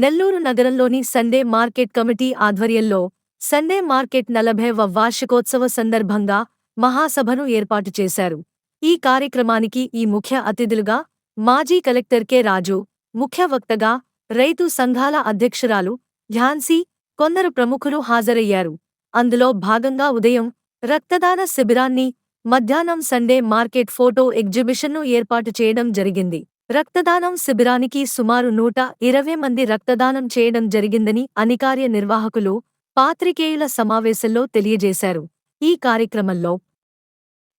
నెల్లూరు నగరంలోని Sunday market committee ఆధ్వర్యంలో Sunday market నలభైవ వార్షికోత్సవ సందర్భంగా మహాసభను ఏర్పాటు చేశారు. ఈ కార్యక్రమానికి ఈ ముఖ్య అతిథులుగా మాజీ కలెక్టర్ కె. రాజు ముఖ్య వక్తగా రైతు సంఘాల అధ్యక్షురాలు ఝాన్సీ కొందరు ప్రముఖులు హాజరయ్యారు. అందులో భాగంగా ఉదయం రక్తదాన శిబిరాన్ని మధ్యాహ్నం సండే మార్కెట్ ఫోటో ఎగ్జిబిషన్ను ఏర్పాటు చేయడం జరిగింది. రక్తదానం శిబిరానికి సుమారు నూట ఇరవై మంది రక్తదానం చేయడం జరిగిందని అనికార్య నిర్వాహకులు పాత్రికేయుల సమావేశంలో తెలియజేశారు. ఈ కార్యక్రమంలో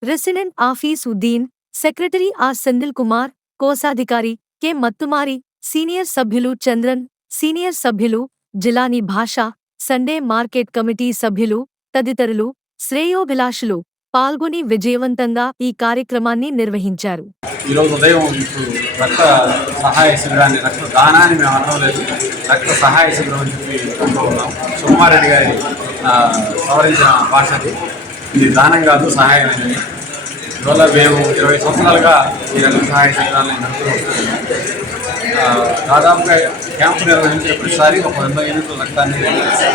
resident office Uddin secretary R Senthil Kumar కోశాధికారి కె మత్తుమారి సీనియర్ సభ్యులు చంద్రన్ సీనియర్ సభ్యులు జిలానీ భాష సండే మార్కెట్ కమిటీ సభ్యులు తదితరులు శ్రేయోభిలాషులు పాల్గొని విజయవంతంగా ఈ కార్యక్రమాన్ని నిర్వహించారు. ఈరోజు ఉదయం ఇప్పుడు రక్త సహాయ శిబిరాన్ని రక్త దానాన్ని మేము అనవలేదు లేదు రక్త సహాయ శిబిరం అని చెప్పి ఉన్నాం. సుకుమారెడ్డి గారి సవరించిన భాష ఇది దానం కాదు సహాయం అనేది. ఇవాళ మేము ఇరవై సంవత్సరాలుగా ఈ రక్త సహాయ శిబిరాన్ని నడుపుతూ దాదాపుగా క్యాంపు నిర్వహించే ప్రతిసారి ఒక వంద యూనిట్ల రక్తాన్ని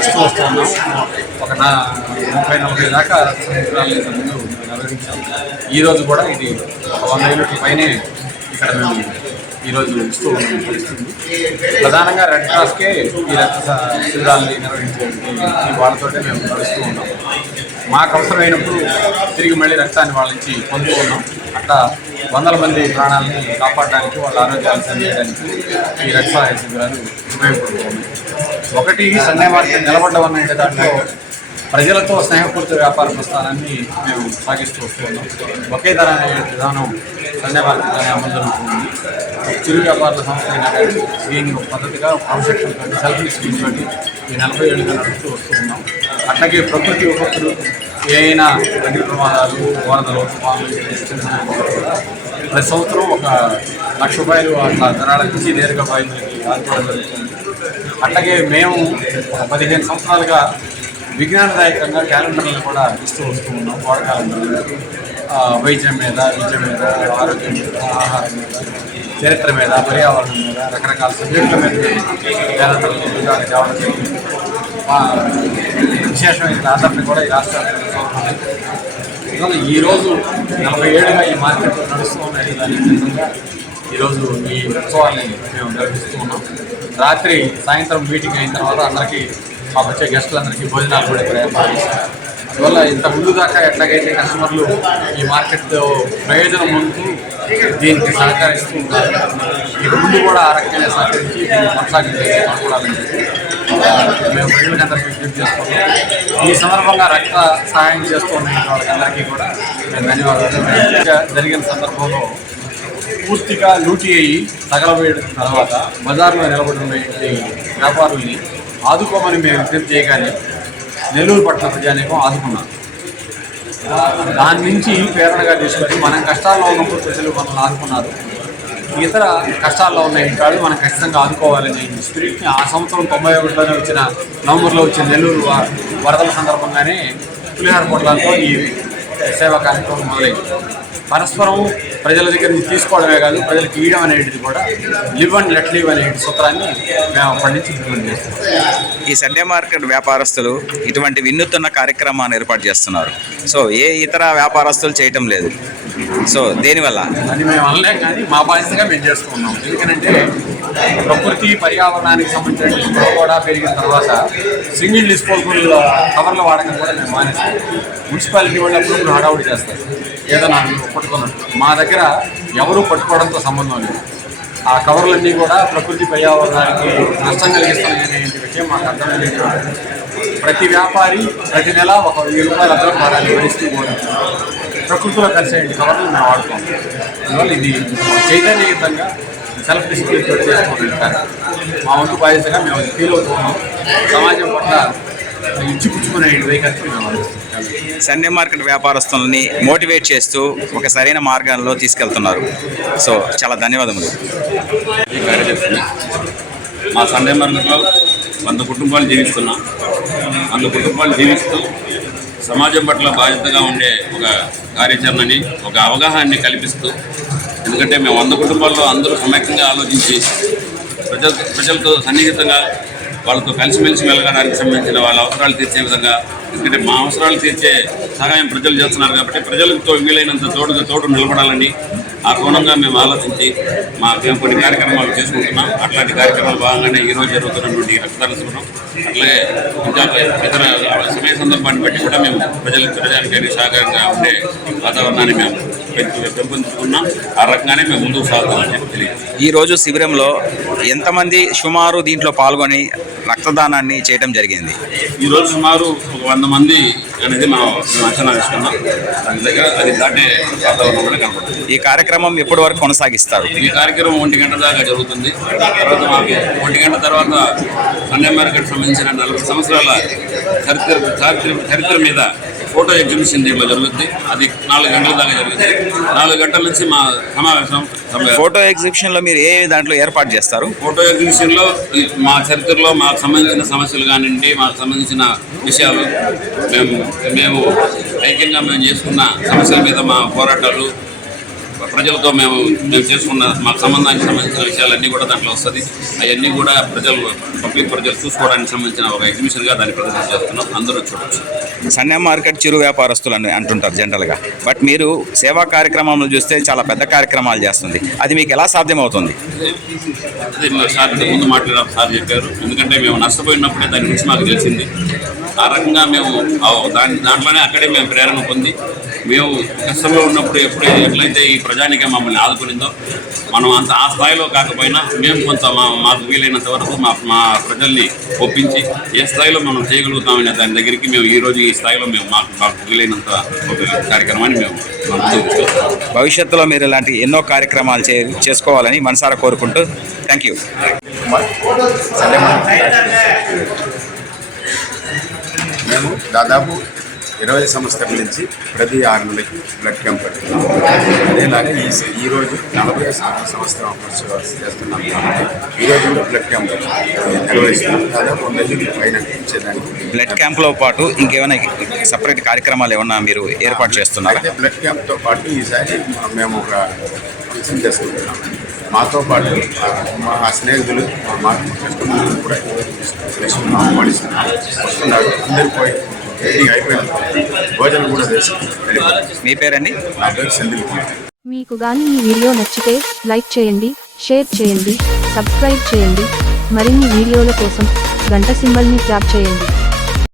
ఇస్తూ వస్తూ ఉన్నాం. ఒక నా ముప్పై నలభై దాకా రక్త శిబిరాలు ముందు నిర్వహించాం. ఈరోజు కూడా ఇది ఒక వంద యూనిట్ల పైనే ఇక్కడ మేము ఈరోజు ఇస్తూ ఉన్న ప్రధానంగా రెడ్ క్రాస్కే ఈ రక్త శిబిరాలని నిర్వహించడానికి వాళ్ళతోటే మేము నడుస్తూ ఉన్నాం. మాకు అవసరమైనప్పుడు తిరిగి మళ్ళీ రక్తాన్ని వాళ్ళ నుంచి పొందుతూ ఉన్నాం అట్లా వందల మంది ప్రాణాలని కాపాడడానికి వాళ్ళ ఆరోగ్యాలు సంచేయడానికి ఈ రక్త శిబిరాలు ఉపయోగపడుతున్నాయి. ఒకటి సండే మార్కెట్ నిలబడ్డం అంటే దాంట్లో ప్రజలతో స్నేహపూర్త వ్యాపార ప్రస్థానాన్ని మేము సాగిస్తూ వస్తున్నాం. ఒకే ధర అనే విధానం ధన్యవాదాలు అనే అమలు జరుగుతుంది చిరు వ్యాపారుల సంస్థ అయినా కానీ దీన్ని ఒక పద్ధతిగా క్రమశిక్షణ తోటి సెల్ఫీ స్కీమ్ తోటి ఈ నలభై ఏడు నడుస్తూ వస్తూ ఉన్నాం. అట్లాగే ప్రకృతి విపత్తులు ఏ అయినా అగ్ని ప్రమాదాలు వరదలు ప్రతి సంవత్సరం ఒక లక్ష రూపాయలు అట్లా ధరాల నుంచి నేరుగా బాధితులకి ఆదుకోవడం జరుగుతుంది. అట్లాగే మేము ఒక పదిహేను సంవత్సరాలుగా విజ్ఞానదాయకంగా క్యాలెండర్లను కూడా ఇస్తూ వస్తూ ఉన్నాం వాడ వైద్యం మీద విద్య మీద ఆరోగ్యం మీద ఆహారం మీద చరిత్ర మీద పర్యావరణం మీద రకరకాల సబ్జెక్టుల మీద క్యాలెండర్లు విధానం తేవడం జరిగింది మా విశేషమైన రాష్ట్రాన్ని కూడా ఈ రాష్ట్రాలు ఈరోజు నలభై ఏడుగా ఈ మార్కెట్ నడుస్తూ ఉన్నాయి. దానికి నిజంగా ఈరోజు ఈ ఉత్సవాన్ని మేము నిర్వహిస్తూ ఉన్నాం. రాత్రి సాయంత్రం మీటింగ్ అయిన తర్వాత అందరికీ మాకు వచ్చే గెస్టులందరికీ భోజనాలు కూడా ఇక్కడ ఏర్పాటు అందువల్ల ఇంత ముందు దాకా ఎట్లాగైతే కస్టమర్లు ఈ మార్కెట్లో ప్రయోజనం పొందుతూ దీనికి సహకరిస్తూ ఉంటారు ఇక ముందు కూడా ఆ రకంగా సహకరించి దీన్ని కొనసాగించే అనుకోవాలని మేము ప్రజలకందరికీ విజ్ఞప్తి చేసుకుంటాం ఈ సందర్భంగా రక్త సహాయం చేస్తున్న వాళ్ళకందరికీ కూడా మేము ధన్యవాదాలు. జరిగిన సందర్భంలో పూర్తిగా లూటీ అయ్యి తగలబోయడం తర్వాత బజార్లో నిలబడి ఉన్న ఈ వ్యాపారుల్ని ఆదుకోమని మేము విజ్ఞప్తి చేయగానే నెల్లూరు పట్ల ప్రజానీకం ఆదుకున్నాం దాని నుంచి ప్రేరణగా తీసుకొని మనం కష్టాల్లో ఉన్నప్పుడు ప్రజలు మనల్ని ఆదుకున్నారు. ఇతర కష్టాల్లో ఉన్న ఇంటాడు మనం ఖచ్చితంగా ఆదుకోవాలని స్పిరిట్ని ఆ సంవత్సరం తొంభై ఒకటిలోనే వచ్చిన నవంబర్లో వచ్చిన నెల్లూరు వ- వరదల సందర్భంగానే పులిహార పొట్లాలతో ఈ సేవా కార్యక్రమం మొదలైంది పరస్పరం ప్రజల దగ్గర నుంచి తీసుకోవడమే కాదు ప్రజలకు ఇవ్వడం అనేది కూడా లివ్ అండ్ లెట్ లివ్ అనే సూత్రాన్ని మేము అప్పటి నుంచి ఇంప్లిమెంట్ చేస్తాం ఈ సండే మార్కెట్ వ్యాపారస్తులు ఇటువంటి వినూత్న కార్యక్రమాన్ని ఏర్పాటు చేస్తున్నారు. సో ఏ ఇతర వ్యాపారస్తులు చేయటం లేదు. సో దేనివల్ల? అని మేము అనలేం కానీ మా బాధ్యతగా మేము చేస్తున్నాం ఎందుకంటే ప్రకృతి పర్యావరణానికి సంబంధించిన గొడవ కూడా పెరిగిన తర్వాత సింగిల్ డిస్పోజబుల్ కవర్ల వాడకం కూడా నేను మానేస్తాను మున్సిపాలిటీ వాళ్ళు అప్పుడు హడావుడి చేస్తారు. ఏదైనా పట్టుకున్నట్టు మా దగ్గర ఎవరూ పట్టుకోవడంతో సంబంధం లేదు. ఆ కవర్లన్నీ కూడా ప్రకృతి పర్యావరణానికి నష్టం కలిగిస్తాయనే విషయం మాకు అర్థమైంది ప్రతి వ్యాపారి ప్రతి నెల ఒక వెయ్యి రూపాయలు అర్థం వాడాలి. పరిస్థితి కూడా. ప్రకృతిలో కలిసే కవర్లు మేము వాడుతాం అందువల్ల ఇది చైతన్యయుతంగా సెల్ఫ్ డిసిప్లిన్ తోటి చేసుకోవాలి. మా వంతు బాధ్యతగా మేము ఫీల్ అవుతున్నాం సమాజం పట్ల ఇచ్చిపుచ్చుకునే వైఖరికి మేము ఆలోచిస్తాం సండే మార్కెట్ వ్యాపారస్తులని మోటివేట్ చేస్తూ ఒక సరైన మార్గంలో తీసుకెళ్తున్నారు. సో చాలా ధన్యవాదములు. ఈ మా సండే మార్గంలో వంద కుటుంబాలు జీవిస్తున్నాం. వంద కుటుంబాలు జీవిస్తూ సమాజం పట్ల బాధ్యతగా ఉండే ఒక కార్యాచరణని ఒక అవగాహనని కల్పిస్తూ ఎందుకంటే మేము వంద కుటుంబాల్లో అందరూ సమైక్యంగా ఆలోచించి ప్రజల ప్రజలతో సన్నిహితంగా వాళ్ళతో కలిసిమెలిసి మెలగడానికి సంబంధించిన వాళ్ళ అవసరాలు తీర్చే విధంగా ఎందుకంటే మా అవసరాలు తీర్చే సహాయం ప్రజలు చేస్తున్నారు కాబట్టి ప్రజలతో వీలైనంత తోడుగా తోడు నిలబడాలని ఆ కోణంగా మేము ఆలోచించి మా మేము కొన్ని కార్యక్రమాలు చేసుకుంటున్నాం. అట్లాంటి కార్యక్రమాలు భాగంగానే ఈరోజు జరుగుతున్నటువంటి రక్తదాన శిబిరం అట్లాగే ఇంకా ఇతర సమయ సందర్భాన్ని బట్టి కూడా మేము ప్రజలకు ప్రజానికి సహకారంగా ఉండే వాతావరణాన్ని మేము పెంపొందించుకున్నాం. ఆ రకంగానే మేము ముందుకు సాగుతామని చెప్పి తెలియదు ఈ రోజు శిబిరంలో ఎంతమంది సుమారు దీంట్లో పాల్గొని రక్తదానాన్ని చేయటం జరిగింది? ఈ రోజు సుమారు ఒక వంద మంది అనేది మనం అంచనా వేసుకున్నాం. దగ్గర అది దాటే వాతావరణం కూడా కనపడుతుంది. ఈ కార్యక్రమం ఎప్పటి వరకు కొనసాగిస్తారు? ఈ కార్యక్రమం ఒంటి గంట దాకా జరుగుతుంది. తర్వాత మాకు ఒంటి గంట తర్వాత సండే మార్కెట్ సంబంధించిన నలభై సంవత్సరాల చరిత్ర చరిత్ర చరిత్ర మీద ఫోటో ఎగ్జిబిషన్ దీంట్లో జరుగుతుంది అది నాలుగు గంటల దాకా జరుగుతుంది నాలుగు గంటల నుంచి మా సమావేశం సమ- ఫోటో ఎగ్జిబిషన్లో మీరు ఏ దాంట్లో ఏర్పాటు చేస్తారు? ఫోటో ఎగ్జిబిషన్లో మా చరిత్రలో మాకు సంబంధించిన సమస్యలు కానివ్వండి మాకు సంబంధించిన విషయాలు మేము మేము ఐక్యంగా మేము చేసుకున్న సమస్యల మీద మా పోరాటాలు ప్రజలతో మేము మేము చేసుకున్న మాకు సంబంధానికి సంబంధించిన విషయాలన్నీ కూడా దాంట్లో వస్తుంది. అవన్నీ కూడా ప్రజలు పబ్లిక్ ప్రజలు చూసుకోవడానికి సంబంధించిన ఒక ఎగ్జిబిషన్గా దాన్ని ప్రదర్శన చేస్తున్నాం. అందరూ చూడొచ్చు. సండే మార్కెట్ చిరు వ్యాపారస్తులు అని అంటుంటారు జనరల్గా. బట్ మీరు సేవా కార్యక్రమంలో చూస్తే చాలా పెద్ద కార్యక్రమాలు చేస్తుంది. అది మీకు ఎలా సాధ్యమవుతుంది? సార్ ముందు మాట్లాడారు సార్ చెప్పారు. ఎందుకంటే మేము నష్టపోయినప్పుడే దాని గురించి మాకు తెలిసింది. ఆ రకంగా మేము దాని దాంట్లోనే అక్కడే మేము ప్రేరణ పొంది మేము కష్టంలో ఉన్నప్పుడు ఎప్పుడు ఎట్లయితే ఈ ప్రజానికే మమ్మల్ని ఆదుకునిందో మనం అంత ఆ స్థాయిలో కాకపోయినా మేము కొంత మా మాకు వీలైనంత వరకు మా మా ప్రజల్ని ఒప్పించి ఏ స్థాయిలో మనం చేయగలుగుతామనే దాని దగ్గరికి మేము ఈ రోజు ఈ స్థాయిలో మేము మాకు మాకు వీలైనంత ఒక కార్యక్రమాన్ని మేము. భవిష్యత్తులో మీరు ఇలాంటి ఎన్నో కార్యక్రమాలు చే చేసుకోవాలని మనసారా కోరుకుంటూ థ్యాంక్ యూ మేము దాదాపు ఇరవై సంవత్సరాల నుంచి ప్రతి ఆరు నెలలకి బ్లడ్ క్యాంప్ పెడుతున్నాం. అదేలాగా ఈ స- ఈ రోజు నలభై సంవత్సరం చేస్తున్నాం కాబట్టి ఈ రోజు కూడా బ్లడ్ క్యాంప్ నిర్వహిస్తున్నాం. దాదాపు వంద పైన ఇచ్చేదానికి బ్లడ్ క్యాంప్లో పాటు ఇంకేమైనా సపరేట్ కార్యక్రమాలు ఏమన్నా మీరు ఏర్పాటు చేస్తున్నారా? అయితే బ్లడ్ క్యాంప్తో పాటు ఈసారి మేము ఒక ఫంక్షన్ చేసుకుంటున్నాం. మాతో పాటు మా స్నేహితులు మా మార్కెట్ కస్టమర్లు కూడా. చేసుకున్నాం ఆహ్వానిస్తున్నాం వస్తున్నారు. అందరు పోయి మీటింగ్ అయిపోయిన భోజనం కూడా చేసి. మీ పేరండి? నా పేరు సెంధిల్ మీకు గాని ఈ వీడియో నచ్చితే లైక్ చేయండి షేర్ చేయండి సబ్స్క్రైబ్ చేయండి. మరిన్ని వీడియోల కోసం గంట సింబల్ని ట్యాప్ చేయండి.